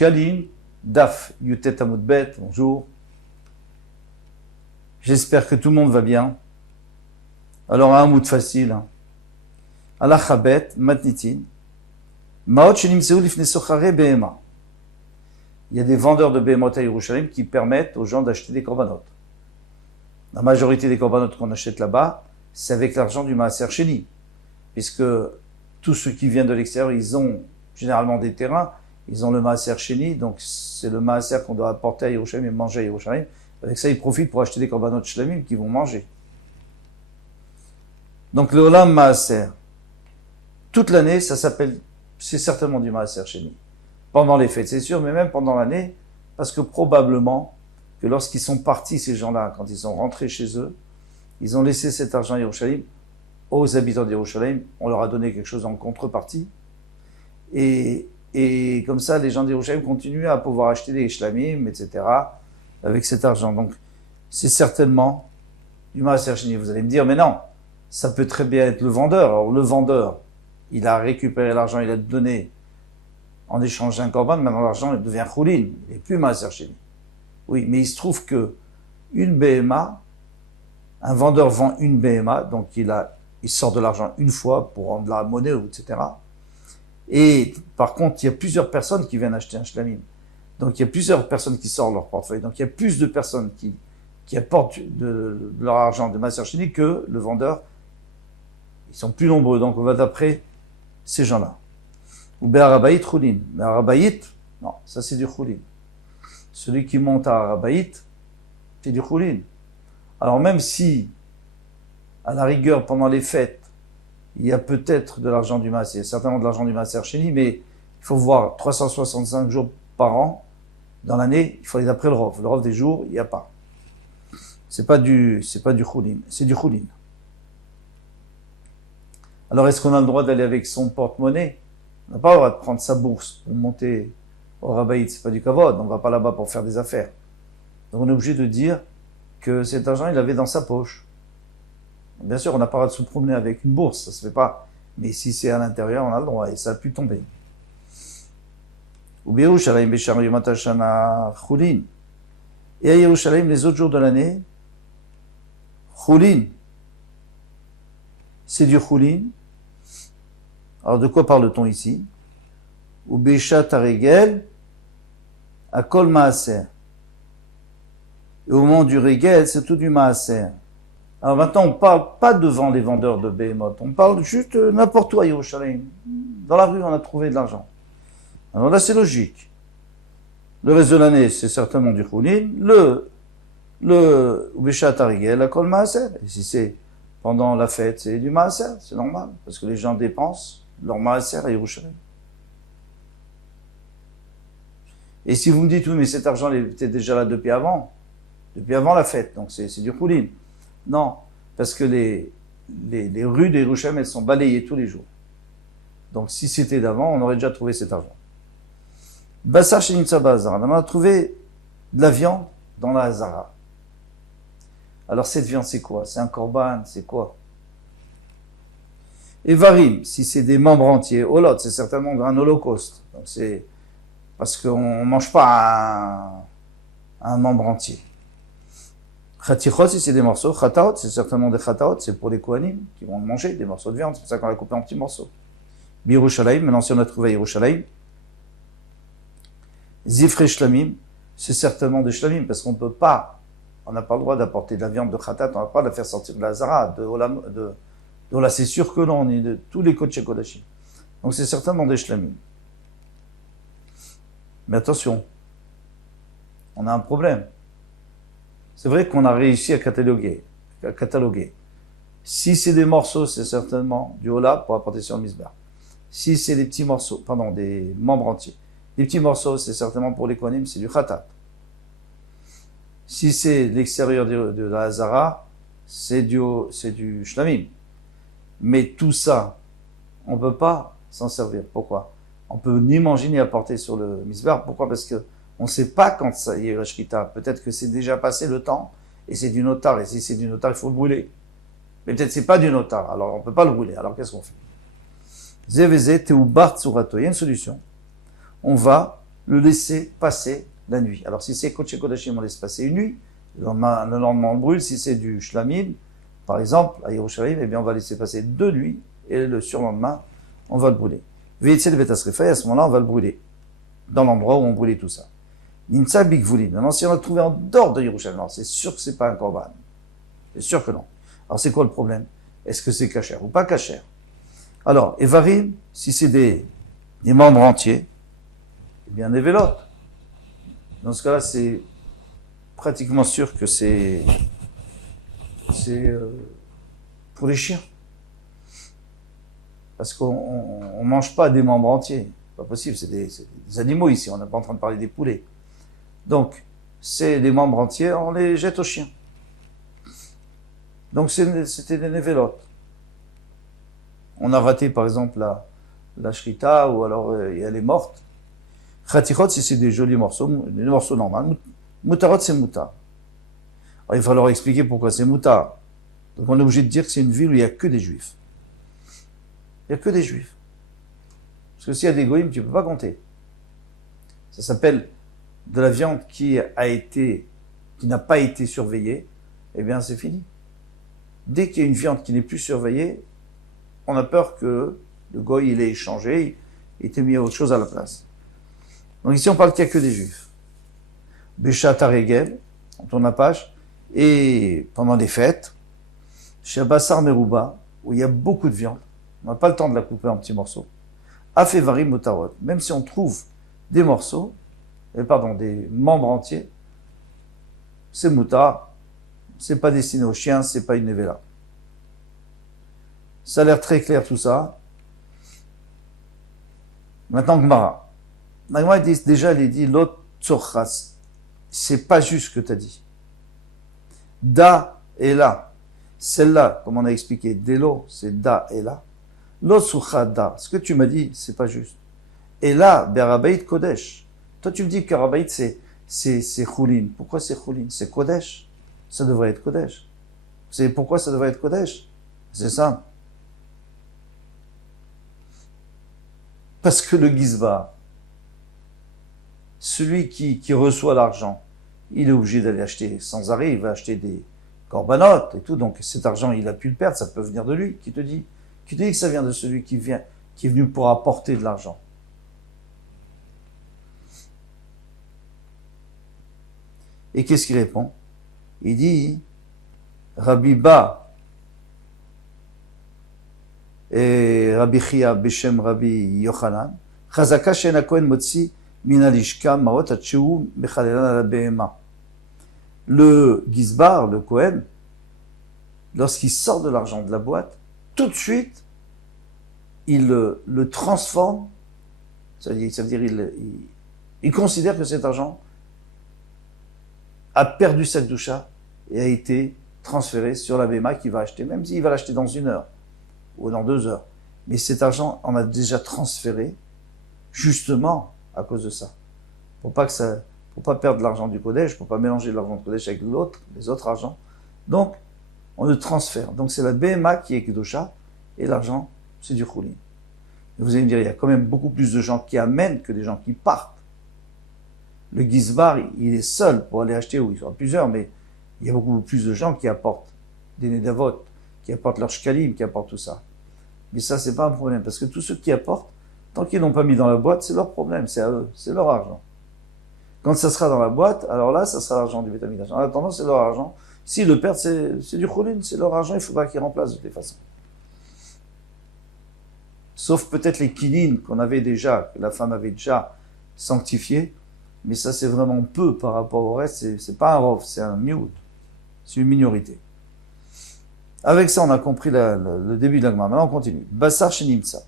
Shkalim, Daf, Yutet Amudbet, bonjour. J'espère que tout le monde va bien. Alors, un mood facile. Alachabet, Matnitin. Maot Shenim Lifne Sochare Behema. Il y a des vendeurs de Behemot à Yerushalayim qui permettent aux gens d'acheter des korbanot. La majorité des korbanot qu'on achète là-bas, c'est avec l'argent du Maaser Sheni. Puisque tous ceux qui viennent de l'extérieur, ils ont généralement des terrains, ils ont le Maaser Sheni, donc c'est le Maaser qu'on doit apporter à Yerushalayim et manger à Yerushalayim. Avec ça, ils profitent pour acheter des korbanot shlamim qu'ils vont manger. Donc le Olam Maaser, toute l'année, ça s'appelle, c'est certainement du Maaser Sheni. Pendant les fêtes, c'est sûr, mais même pendant l'année, parce que probablement que lorsqu'ils sont partis, ces gens-là, quand ils sont rentrés chez eux, ils ont laissé cet argent à Yerushalayim aux habitants de Yerushalayim, on leur a donné quelque chose en contrepartie, et comme ça, les gens de Yerushalayim continuent à pouvoir acheter des shlamim, etc., avec cet argent. Donc, c'est certainement du Maaser Sheni. Vous allez me dire, mais non, ça peut très bien être le vendeur. Alors, le vendeur, il a récupéré l'argent, il a donné en échange d'un korban, maintenant l'argent il devient choulin, il n'est plus Maaser Sheni. Oui, mais il se trouve que une BMA, un vendeur vend une BMA, donc il sort de l'argent une fois pour rendre la monnaie, etc. Et par contre, il y a plusieurs personnes qui viennent acheter un shlamim. Donc il y a plusieurs personnes qui sortent leur portefeuille. Donc il y a plus de personnes qui apportent de leur argent de Maaser Sheni que le vendeur. Ils sont plus nombreux, donc on va d'après ces gens-là. Ou Be'arabaït choulin. Be'arabaït, non, ça c'est du choulin. Celui qui monte à Arabaït, c'est du choulin. Alors même si, à la rigueur, pendant les fêtes, il y a peut-être de l'argent du Maaser, certainement de l'argent du Maaser Sheni, mais il faut voir 365 jours par an, dans l'année, il faut aller d'après le Rov. Le Rov des jours, il n'y a pas. C'est pas du choulin, c'est du choulin. Alors est-ce qu'on a le droit d'aller avec son porte-monnaie? On n'a pas le droit de prendre sa bourse pour monter au Rabaït, c'est pas du kavod, on ne va pas là-bas pour faire des affaires. Donc on est obligé de dire que cet argent, il l'avait dans sa poche. Bien sûr, on n'a pas le droit de se promener avec une bourse, ça se fait pas. Mais si c'est à l'intérieur, on a le droit, et ça a pu tomber. Ou Yerushalayim Beshar Yom HaShana Choulin. Et à Yerushalayim, les autres jours de l'année, Choulin. C'est du Choulin. Alors de quoi parle-t-on ici? Ou Beshat Haregel, Akol Maaser. Et au moment du Regel, c'est tout du Maaser. Alors maintenant, on ne parle pas devant les vendeurs de Behemoth, on parle juste n'importe où à Yerushalayim. Dans la rue, on a trouvé de l'argent. Alors là, c'est logique. Le reste de l'année, c'est certainement du Choulin. Le Beshat Haregel, Akol Maaser. Et si c'est pendant la fête, c'est du Maaser, c'est normal, parce que les gens dépensent leur Maaser à Yerushalayim. Et si vous me dites, oui, mais cet argent, il était déjà là depuis avant la fête, donc c'est du choulin. Non, parce que les rues de Yerushalayim, elles sont balayées tous les jours. Donc si c'était d'avant, on aurait déjà trouvé cet argent. Bassar Shenimtsa Bazar, on a trouvé de la viande dans la Hazara. Alors cette viande, c'est quoi? C'est un korban, c'est quoi? Et varim, si c'est des membres entiers, holot, c'est certainement un holocauste. Donc c'est parce qu'on ne mange pas un membre entier. Chatichot, si c'est des morceaux, chataot, c'est certainement des chataot, c'est pour les kohanim qui vont manger des morceaux de viande, c'est pour ça qu'on l'a coupé en petits morceaux. Birushalayim, maintenant si on a trouvé Yerushalayim, Zifre shlamim, c'est certainement des shlamim, parce qu'on peut pas, on n'a pas le droit d'apporter de la viande de khatat, on n'a pas de la faire sortir de la zara, de là c'est sûr que non, on est de tous les kodesh kodashim. Donc c'est certainement des shlamim. Mais attention, on a un problème. C'est vrai qu'on a réussi à cataloguer. Si c'est des morceaux, c'est certainement du hola pour apporter sur le misbar. Si c'est des petits morceaux, des membres entiers. Les petits morceaux, c'est certainement pour les kohanim, c'est du khatat. Si c'est l'extérieur de la hazara, c'est du shlamim. Mais tout ça, on ne peut pas s'en servir. Pourquoi? On peut ni manger ni apporter sur le misbar. Pourquoi? Parce que on ne sait pas quand ça y est la shrita. Peut-être que c'est déjà passé le temps et c'est du notar. Et si c'est du notar, il faut le brûler. Mais peut-être que c'est pas du notar. Alors on ne peut pas le brûler. Alors qu'est-ce qu'on fait? Zeveze teubar tsurato. Il y a une solution. On va le laisser passer la nuit. Alors si c'est Kodesh Kodashim, on laisse passer une nuit, le lendemain on brûle. Si c'est du Shlamim, par exemple, à Yerushalayim, eh bien on va laisser passer 2 nuits, et le surlendemain, on va le brûler. Veitzel Bet Asrefa, et à ce moment-là, on va le brûler, dans l'endroit où on brûlait tout ça. Nimtsa Bigvulin. Maintenant, si on l'a trouvé en dehors de Yerushalayim, c'est sûr que c'est pas un korban. C'est sûr que non. Alors c'est quoi le problème? Est-ce que c'est kasher ou pas kasher? Alors, Evarim, si c'est des membres entiers, eh bien, Nevelot. Dans ce cas-là, c'est pratiquement sûr que c'est pour les chiens. Parce qu'on mange pas des membres entiers. C'est pas possible, c'est des animaux ici, on n'est pas en train de parler des poulets. Donc, c'est des membres entiers, on les jette aux chiens. Donc, c'était des Nevelot. On a raté, par exemple, la shrita, ou alors elle est morte. Khatichot, si c'est des jolis morceaux, des morceaux normaux. Mutarot, c'est mutar. Alors, il va falloir expliquer pourquoi c'est mutar. Donc, on est obligé de dire que c'est une ville où il n'y a que des juifs. Il n'y a que des juifs. Parce que s'il y a des goïms, tu ne peux pas compter. Ça s'appelle de la viande qui n'a pas été surveillée. Eh bien, c'est fini. Dès qu'il y a une viande qui n'est plus surveillée, on a peur que le goy, il ait changé, il ait mis autre chose à la place. Donc ici, on parle qu'il n'y a que des juifs. Béchat Aregel, on tourne la page, et pendant les fêtes, chez Bassar Merouba, où il y a beaucoup de viande, on n'a pas le temps de la couper en petits morceaux. Afevarim Motarot, même si on trouve des morceaux, des membres entiers, c'est moutar, c'est pas destiné aux chiens, c'est pas une nevela. Ça a l'air très clair tout ça. Maintenant, Gmara. Gmara déjà, elle dit l'autre tzorchas. C'est pas juste ce que tu as dit. Da et là. Celle-là, comme on a expliqué, Delo, c'est da et là. L'autre tzorchas da. Ce que tu m'as dit, c'est pas juste. Et là, Berabait Kodesh. Toi, tu me dis que Rabait, c'est Choulin. Pourquoi c'est Choulin? C'est Kodesh. Ça devrait être Kodesh. C'est pourquoi ça devrait être Kodesh? C'est simple. Parce que le Gizbar, celui qui reçoit l'argent, il est obligé d'aller acheter sans arrêt, il va acheter des corbanotes et tout, donc cet argent, il a pu le perdre, ça peut venir de lui. Qui te dit que ça vient de celui qui est venu pour apporter de l'argent? Et qu'est-ce qu'il répond? Il dit, Rabbi Ba et Rabbi Chia Beshem Rabbi Yochanan, Chazaka Shena Kohen Motzi Minalishka Maot Atcheu Mechalelan ala Behema. Le Gizbar, le Kohen, lorsqu'il sort de l'argent de la boîte, tout de suite, il le transforme, ça veut dire il considère que cet argent a perdu sa doucha et a été transféré sur la BMA qui va acheter, même s'il va l'acheter dans 1 heure ou dans 2 heures. Mais cet argent, on a déjà transféré justement à cause de ça. Pour pas perdre l'argent du Kodesh, pour pas mélanger l'argent du Kodesh avec les autres argents. Donc, on le transfère. Donc, c'est la BMA qui est Kedosha et l'argent, c'est du Choulin. Vous allez me dire, il y a quand même beaucoup plus de gens qui amènent que des gens qui partent. Le Gizbar, il est seul pour aller acheter, ou il sera plusieurs, mais il y a beaucoup plus de gens qui apportent des Nedavot, qui apportent leur shkalim, qui apportent tout ça. Mais ça, c'est pas un problème, parce que tous ceux qui apportent, tant qu'ils l'ont pas mis dans la boîte, c'est leur problème, c'est à eux, c'est leur argent. Quand ça sera dans la boîte, alors là, ça sera l'argent du Beit Hamikdash. En attendant, c'est leur argent. S'ils le perdent, c'est du Choulin, c'est leur argent, il faudra qu'ils remplacent de toute façon. Sauf peut-être les kinines qu'on avait déjà, que la femme avait déjà sanctifié, mais ça c'est vraiment peu par rapport au reste, c'est pas un rov, c'est un miout, c'est une minorité. Avec ça, on a compris le début de la Gemara. Maintenant, on continue. Bassar Shenimtsa.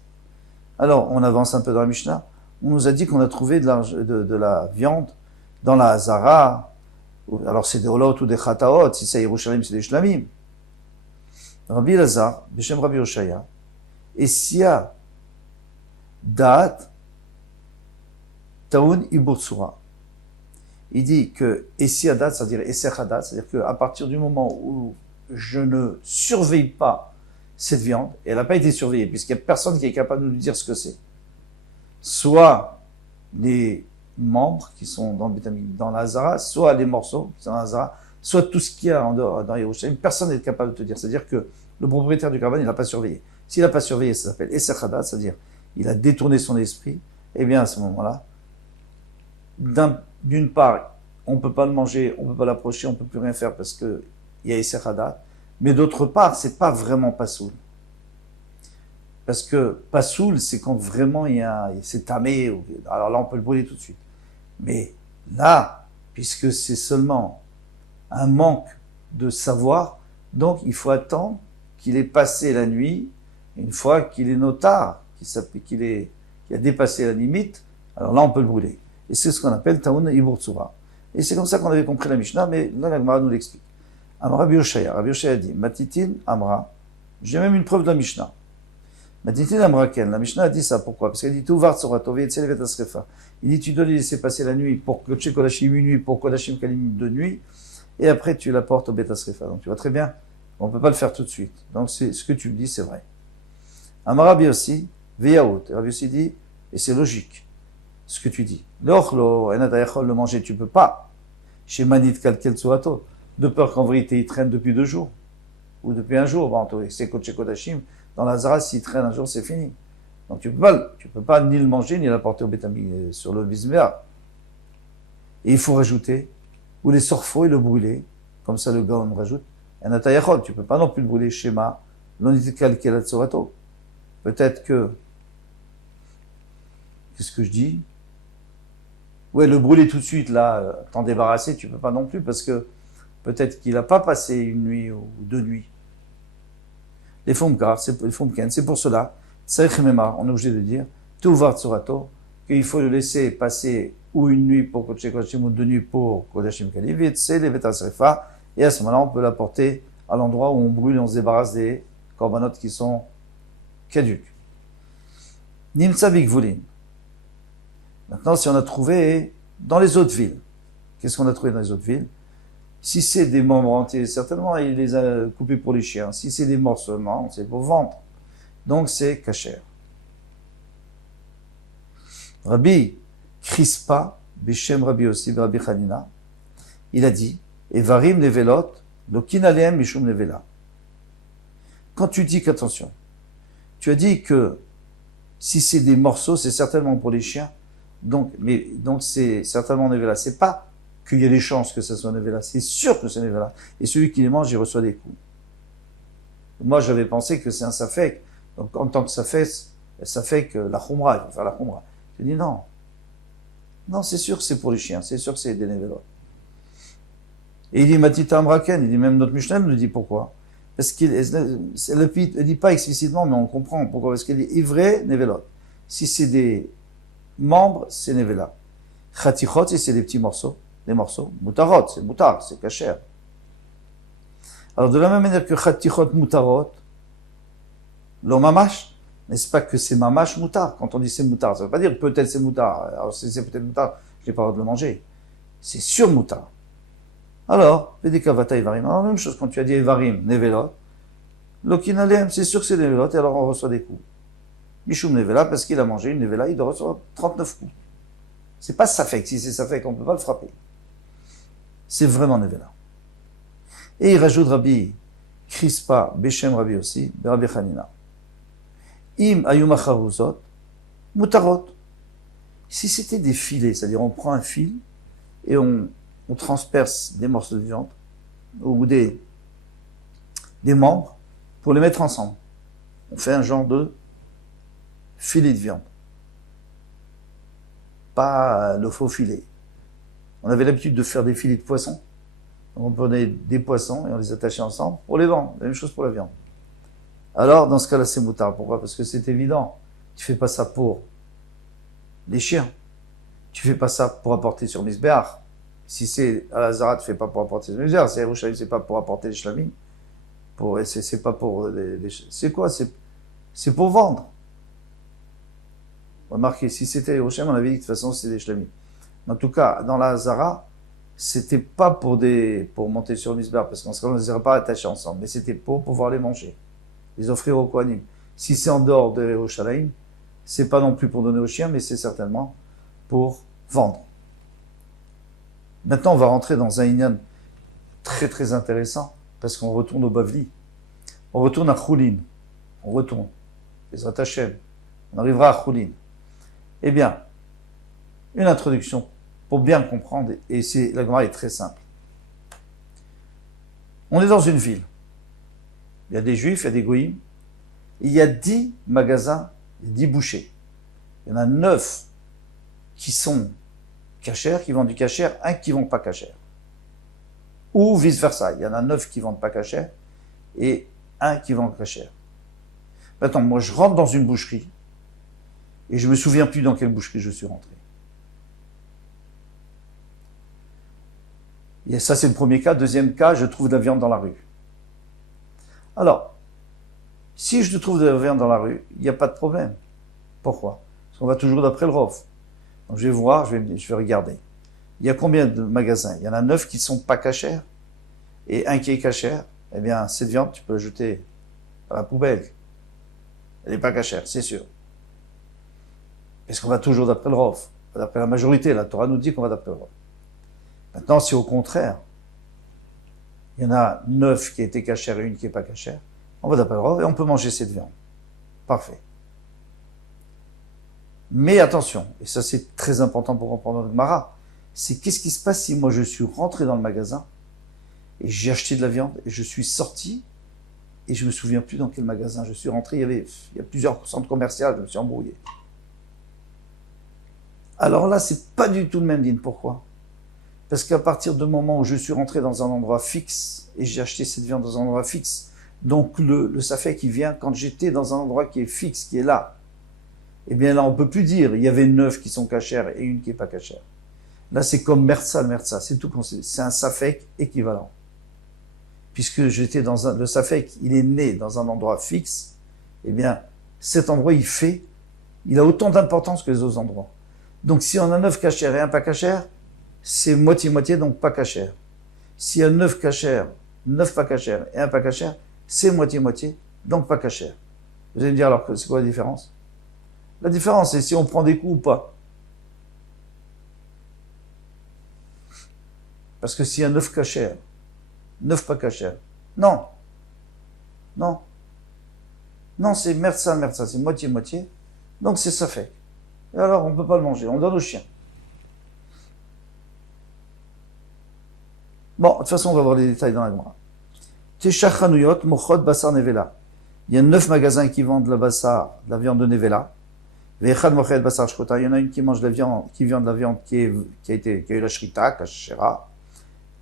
Alors, on avance un peu dans la Mishnah. On nous a dit qu'on a trouvé de la viande dans la Hazara. Alors, c'est des holot ou des chataot. Si c'est Yerushalayim, c'est des shlamim. Rabbi Lazar, Beshem Rabbi Yoshaya. Et s'il y a Da'at, Taoun Ibotsura. Il dit que Essiadat, c'est-à-dire Essechadat, c'est-à-dire qu'à partir du moment où je ne surveille pas cette viande, et elle n'a pas été surveillée, puisqu'il n'y a personne qui est capable de nous dire ce que c'est. Soit les membres qui sont dans la Hazara, soit les morceaux qui sont dans la Hazara, soit tout ce qu'il y a en dehors, dans Yerushalayim. Personne n'est capable de te dire. C'est-à-dire que le propriétaire du Karban, il n'a pas surveillé. S'il n'a pas surveillé, ça s'appelle Esser Hadat, c'est-à-dire il a détourné son esprit. Eh bien, à ce moment-là, d'une part, on ne peut pas le manger, on ne peut pas l'approcher, on ne peut plus rien faire parce qu'il y a Esser Hadat. Mais d'autre part, c'est pas vraiment Pasoul. Parce que Pasoul, c'est quand vraiment c'est tamé. Alors là, on peut le brûler tout de suite. Mais là, puisque c'est seulement un manque de savoir, donc il faut attendre qu'il ait passé la nuit, une fois qu'il est notard, qu'il a dépassé la limite, alors là on peut le brûler. Et c'est ce qu'on appelle Taoun Iburtsura. Et c'est comme ça qu'on avait compris la Mishnah, mais là la Gemara nous l'explique. Amra Rabbi Yoshaya dit, Matitin Amra, j'ai même une preuve de la Mishnah. Matitin Amra Ken, la Mishnah a dit ça, pourquoi? Parce qu'elle dit, Tuvar Tsura, Tové Etzel Vetasrefa. Il dit, tu dois lui laisser passer la nuit pour Kodesh Kodashim une nuit, pour Kodashim Kalim deux nuits, et après tu l'apportes au Betasrefa. Donc tu vois très bien, on ne peut pas le faire tout de suite. Donc c'est ce que tu me dis, c'est vrai. Amar Rabbi aussi, Veyaout. Rabbi aussi dit, et c'est logique, ce que tu dis. L'orlo, enatayachol, le manger, tu peux pas. Chez Manit Kalkel Tsuato, de peur qu'en vérité il traîne depuis 2 jours, ou depuis 1 jour. Bon, c'est Kodesh Kodashim, dans la Zara, s'il traîne 1 jour, c'est fini. Donc tu peux pas ni le manger, ni l'apporter au Betami, sur le Bisméa. Et il faut rajouter, ou les sorfaux et le brûler, comme ça le Gaon rajoute, enatayachol, tu peux pas non plus le brûler Shema, l'onit Kalkel Tsuato. Peut-être que, qu'est-ce que je dis? Ouais, le brûler tout de suite, là, t'en débarrasser, tu peux pas non plus, parce que peut-être qu'il n'a pas passé 1 nuit ou 2 nuits. Les Fomkar, c'est pour cela, on est obligé de dire, Tuvar Tsurato, qu'il faut le laisser passer ou 1 nuit pour Kodesh Kodashim ou 2 nuits pour Kodashim Kalivit, c'est les Vetasrefa, et à ce moment-là, on peut l'apporter à l'endroit où on brûle et on se débarrasse des corbanotes qui sont caduques. Nimtsa Bigvulin. Maintenant, si on a trouvé dans les autres villes, qu'est-ce qu'on a trouvé dans les autres villes? Si c'est des membres entiers, certainement, il les a coupés pour les chiens. Si c'est des morcements, c'est pour vendre. Donc, c'est kasher. Rabbi Crispa, Bishem Rabbi aussi, Rabbi Chanina, il a dit, Evarim nevelot, lokin aleem mishum nevela. Quand tu dis qu'attention, tu as dit que si c'est des morceaux, c'est certainement pour les chiens. Donc c'est certainement Nevela. C'est pas qu'il y a des chances que ça soit Nevela. C'est sûr que c'est Nevela. Et celui qui les mange, il reçoit des coups. Moi, j'avais pensé que c'est un safek. Donc, en tant que safek, la khumra, il faut faire la khumra. Je dis non. Non, c'est sûr que c'est pour les chiens. C'est sûr que c'est des Nevela. Et il dit, Matita Amraken, il dit même notre Mishnah nous dit pourquoi. Parce qu'il ne dit pas explicitement, mais on comprend pourquoi. Parce qu'il dit ivré, nevelot. Si c'est des membres, c'est nevela. Chatichot, si c'est des petits morceaux, des morceaux. Mutarot, c'est mutar, c'est kasher. Alors de la même manière que chatichot mutarot, lo mamash, n'est-ce pas que c'est mamash mutar? Quand on dit c'est mutar, ça ne veut pas dire peut-être c'est mutar. Alors si c'est peut-être mutar, je n'ai pas le droit de le manger. C'est sur mutar. Alors, Vedekavata Evarim. Alors, même chose, quand tu as dit Evarim, Nevelot, Lokinalem, c'est sûr que c'est Nevelot, et alors on reçoit des coups. Mishum Nevela, parce qu'il a mangé une Nevela, il doit recevoir 39 coups. C'est pas Safek, si c'est Safek, on ne peut pas le frapper. C'est vraiment Nevela. Et il rajoute Rabbi Crispa, Beshem Rabbi aussi, Rabbi Chanina. Im Ayuma Charuzot, Mutarot. Si c'était des filets, c'est-à-dire on prend un fil et on transperce des morceaux de viande ou des membres pour les mettre ensemble. On fait un genre de filet de viande. Pas le faux filet. On avait l'habitude de faire des filets de poisson. Donc on prenait des poissons et on les attachait ensemble pour les vendre. La même chose pour la viande. Alors, dans ce cas-là, c'est moutard. Pourquoi? Parce que c'est évident. Tu fais pas ça pour les chiens. Tu fais pas ça pour apporter sur Misbéach. Si c'est à la Zara, tu fais pas pour apporter les misères. C'est Yerushalayim, c'est pas pour apporter les shlamim. C'est pas pour c'est quoi? C'est pour vendre. Remarquez, si c'était Yerushalayim, on avait dit que de toute façon, c'est des shlamim. En tout cas, dans la Zara, c'était pas pour monter sur le misbar, parce qu'on ne les aurait pas attachés ensemble, mais c'était pour pouvoir les manger, les offrir aux Kohanim. Si c'est en dehors de Yerushalayim, c'est pas non plus pour donner aux chiens, mais c'est certainement pour vendre. Maintenant, on va rentrer dans un inyan très très intéressant, parce qu'on retourne au Bavli. On retourne à Choulin. On retourne. Ezrat Hashem. On arrivera à Choulin. Eh bien, une introduction pour bien comprendre, et la Gemara est très simple. On est dans une ville. Il y a des juifs, il y a des goïms. Il y a 10 magasins, 10 bouchers. Il y en a 9 qui sont cachers, qui vendent du cacher, un qui ne vend pas cacher. Ou vice-versa. Il y en a 9 qui ne vendent pas cacher et un qui vend cacher. Maintenant, moi, je rentre dans une boucherie et je ne me souviens plus dans quelle boucherie je suis rentré. Et ça, c'est le premier cas. Deuxième cas, je trouve de la viande dans la rue. Alors, si je trouve de la viande dans la rue, il n'y a pas de problème. Pourquoi? Parce qu'on va toujours d'après le Rav. Donc je vais voir, je vais regarder. Il y a combien de magasins? Il y en a 9 qui ne sont pas cachers et un qui est cacher. Eh bien, cette viande, tu peux la jeter à la poubelle. Elle n'est pas cachère, c'est sûr. Est-ce qu'on va toujours d'après le Rav? D'après la majorité, la Torah nous dit qu'on va d'après le Rav. Maintenant, si au contraire, il y en a 9 qui étaient cachères et une qui n'est pas cachère, on va d'après le Rav et on peut manger cette viande. Parfait. Mais attention, et ça c'est très important pour comprendre le Gemara, c'est qu'est-ce qui se passe si moi je suis rentré dans le magasin et j'ai acheté de la viande et je suis sorti et je me souviens plus dans quel magasin je suis rentré, il y a plusieurs centres commerciaux, je me suis embrouillé. Alors là, c'est pas du tout le même dîne. Pourquoi? Parce qu'à partir du moment où je suis rentré dans un endroit fixe et j'ai acheté cette viande dans un endroit fixe, donc le safek qui vient quand j'étais dans un endroit qui est fixe, qui est là, eh bien là on peut plus dire il y avait 9 qui sont cachères et une qui est pas cachère. Là c'est comme mertsa, c'est tout, c'est un safek équivalent. Puisque j'étais dans le safek, il est né dans un endroit fixe, eh bien cet endroit il a autant d'importance que les autres endroits. Donc si on a 9 cachères et un pas cachère, c'est moitié-moitié, donc pas cachère. S'il y a 9 cachères, 9 pas cachères et un pas cachère, c'est moitié-moitié, donc pas cachère. Vous allez me dire alors, c'est quoi la différence? La différence, c'est si on prend des coups ou pas. Parce que s'il y a 9 cachères, 9 pas cachères, non, c'est mertsa, c'est moitié-moitié, donc c'est ça fait. Et alors, on ne peut pas le manger, on le donne aux chiens. Bon, de toute façon, on va voir les détails dans la Gemara. Teshachanuyot mochot basar nevela. Il y a 9 magasins qui vendent la bassar, de la viande de nevela. Ve'echad mochet basar shkota. Il y en a une qui mange de la viande, qui vend de la viande qui a eu la shrita, kashera.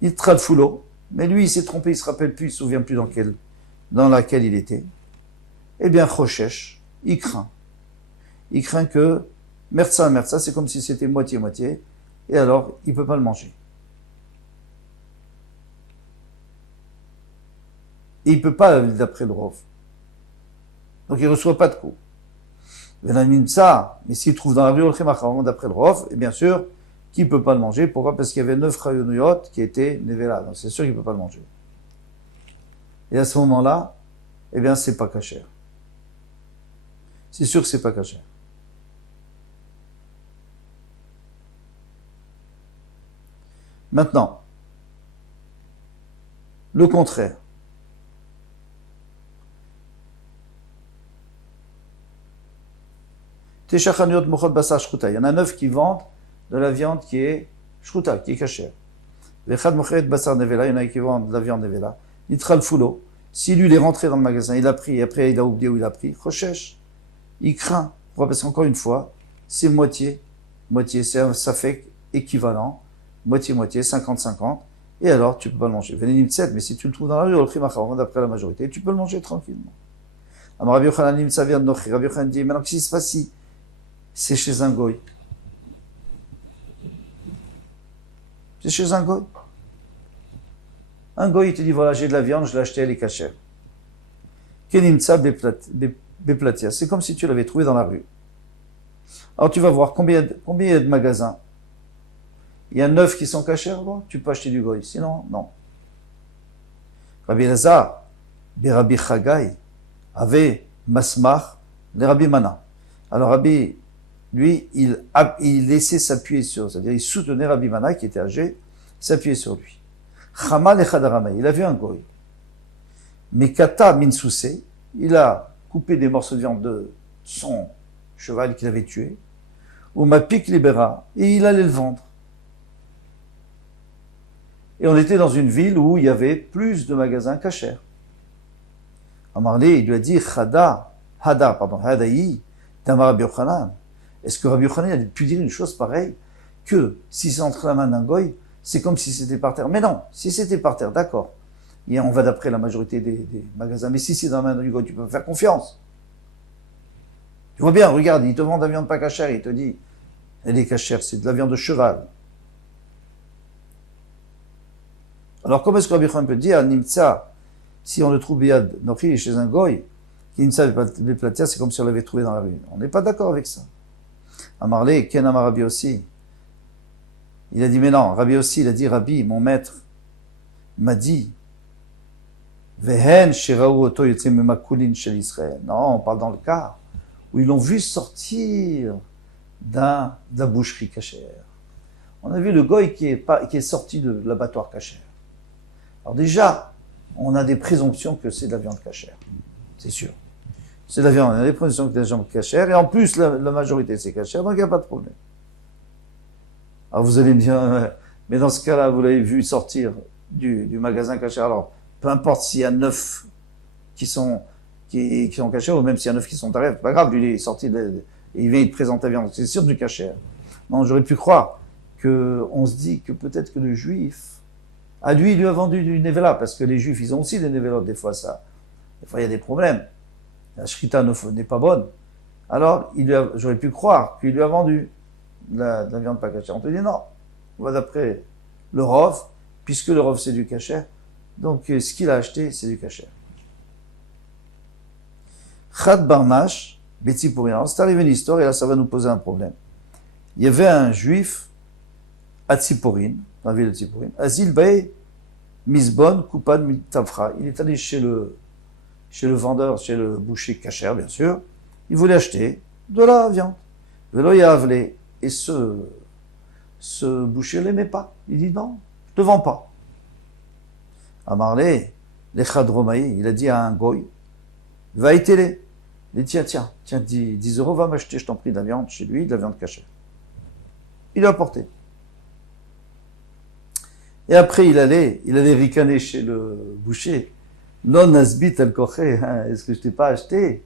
Il trad foulo. Mais lui, il s'est trompé, il se rappelle plus, il se souvient plus dans laquelle il était. Eh bien, choshesh, il craint. Il craint que mertsa, c'est comme si c'était moitié-moitié. Et alors, il peut pas le manger. Et il ne peut pas d'après le Rav. Donc il ne reçoit pas de coups. Mais s'il trouve dans la rue d'après le Rav, et bien sûr, qu'il ne peut pas le manger. Pourquoi? Parce qu'il y avait 9 chayonuyot qui étaient nevela. Donc c'est sûr qu'il ne peut pas le manger. Et à ce moment-là, eh bien c'est pas cachère. C'est sûr que c'est pas cachère. Maintenant, le contraire. Il y en a 9 qui vendent de la viande qui est shruta, qui est cachère. Il y en a qui vendent de la viande nevela. Nitral fulo. Si lui il est rentré dans le magasin, il a pris, et après il a oublié où il a pris, chochesh. Il craint. Pourquoi? Parce qu'encore une fois, c'est moitié, ça fait équivalent, moitié, 50-50. Et alors, tu peux pas le manger. Mais si tu le trouves dans la rue, d'après la majorité, tu peux le manger tranquillement. Rabbi Yochanan dit, maintenant qu'est-ce qui se passe si c'est chez un goy? C'est chez un goy. Un goy, il te dit, voilà, j'ai de la viande, je l'ai achetée, elle est cachère. Kenimtsa beplatia. C'est comme si tu l'avais trouvé dans la rue. Alors tu vas voir combien il y a de magasins. Il y a 9 qui sont cachères, tu peux acheter du goy. Sinon, non. Rabbi Elazar, Rabbi Chagai, avait masmach, les Rabbi Mana. Alors Rabbi lui, il laissait s'appuyer sur, c'est-à-dire il soutenait Rabbi Mana qui était âgé, s'appuyait sur lui. Chamal echad haramei, il a vu un goy. Mais kata minsousé, il a coupé des morceaux de viande de son cheval qu'il avait tué, ou mapik libera, et il allait le vendre. Et on était dans une ville où il y avait plus de magasins cachers. Amarlé, il lui a dit, Hadaï, Tamar Rabbi Yochanan. Est-ce que Rabbi Yochanan a pu dire une chose pareille, que si c'est entre la main d'un goy, c'est comme si c'était par terre. Mais non, si c'était par terre, d'accord. Et on va d'après la majorité des magasins. Mais si c'est dans la main du goy, tu peux me faire confiance. Tu vois bien, regarde, il te vend de la viande pas cachère, il te dit, elle est cachère, c'est de la viande de cheval. Alors, comment est-ce que Rabbi Yochanan peut dire, Nimtsa, si on le trouve Biyad Nochi chez un goy, qui Nimtsa les platières, c'est comme si on l'avait trouvé dans la rue. On n'est pas d'accord avec ça. Amarlé, Ken Amar Rabbi aussi. Il a dit, mais non, Rabbi aussi, il a dit, Rabbi, mon maître, m'a dit, Vehen Shiraou Oto Yotzim Makulin Shel Israël. Non, on parle dans le cas où ils l'ont vu sortir de la boucherie cachère. On a vu le goy qui est sorti de l'abattoir cachère. Alors déjà, on a des présomptions que c'est de la viande cachère. C'est sûr. C'est de la viande, on a des présomptions que c'est de la viande cachère, et en plus, la majorité c'est cachère, donc il n'y a pas de problème. Alors vous allez me dire, mais dans ce cas-là, vous l'avez vu sortir du magasin cachère, alors peu importe s'il y a 9 qui sont cachers, ou même s'il y a 9 qui sont tarifs, c'est pas grave, lui il est sorti, il vient, il te présente la viande, c'est sûr du cachère. Non, j'aurais pu croire qu'on se dit que peut-être que le juif, à lui, il lui a vendu du nevela, parce que les juifs, ils ont aussi des nevelotes, des fois, des fois, il y a des problèmes. La shrita n'est pas bonne. Alors, j'aurais pu croire qu'il lui a vendu de la viande pas cachère. On te dit non. On va d'après le rov, puisque le rov, c'est du cachère. Donc, ce qu'il a acheté, c'est du cachère. Chad Barnash, Betsi Pourrian. C'est arrivé une histoire, et là, ça va nous poser un problème. Il y avait un juif à Tziporin, dans la ville de Tziporin, Azil Bae Misbon Kupan Mitafra. Il est allé chez le vendeur, chez le boucher cachère, bien sûr. Il voulait acheter de la viande. Velo Yavle. Et ce boucher ne l'aimait pas. Il dit non, je te vends pas. Amarlé, l'Echad Romaï, il a dit à un goy, va y télé. Il dit tiens, 10 euros, va m'acheter, je t'en prie, de la viande chez lui, de la viande cachère. Il l'a apporté. Et après, il allait ricaner chez le boucher. Non, Asbit al-Koché, est-ce que je t'ai pas acheté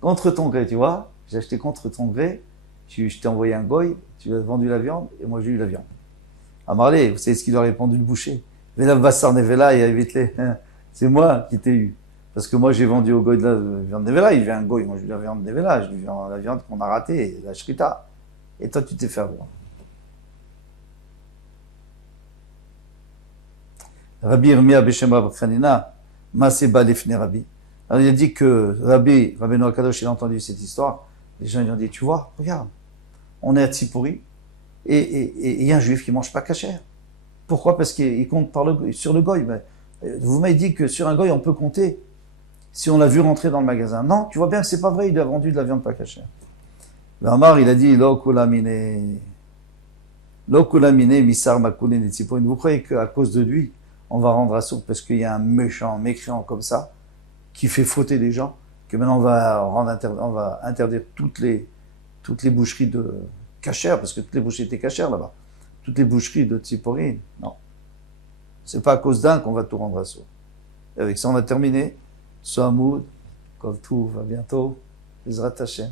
contre ton gré, tu vois? J'ai acheté contre ton gré, je t'ai envoyé un goy, tu as vendu la viande, et moi j'ai eu la viande. Amarlé, vous savez ce qu'il a répondu le boucher? Vela Bassar Nevela et Avitele, c'est moi qui t'ai eu. Parce que moi j'ai vendu au goy de la viande Nevela, il vient un goy, moi j'ai eu la viande Nevela, je lui vends la viande qu'on a ratée, la shrita. Et toi tu t'es fait avoir. Rabbi Irmia Beshem Rab Chanina, Maseba Lefne Rabbi. Alors il a dit que Rabbi Noah Kadosh, il a entendu cette histoire. Les gens lui ont dit, tu vois, regarde, on est à Tzipouri et il y a un juif qui mange pas cachère. Pourquoi? Parce qu'il compte sur le goy. Mais, vous m'avez dit que sur un goy, on peut compter si on l'a vu rentrer dans le magasin. Non, tu vois bien que c'est pas vrai, il a vendu de la viande pas cachère. Amar, il a dit, Lo kulamine misar makulen et Tzipouri. Vous croyez qu'à cause de lui, on va rendre assourd parce qu'il y a un méchant, mécréant comme ça, qui fait fauter des gens, que maintenant on va interdire toutes les boucheries de cachère, parce que toutes les boucheries étaient cachères là-bas. Toutes les boucheries de Tziporin, non. C'est pas à cause d'un qu'on va tout rendre assourd. Et avec ça, on a terminé. Sohamoud, Kol Touv, à bientôt. Bezrat Hashem.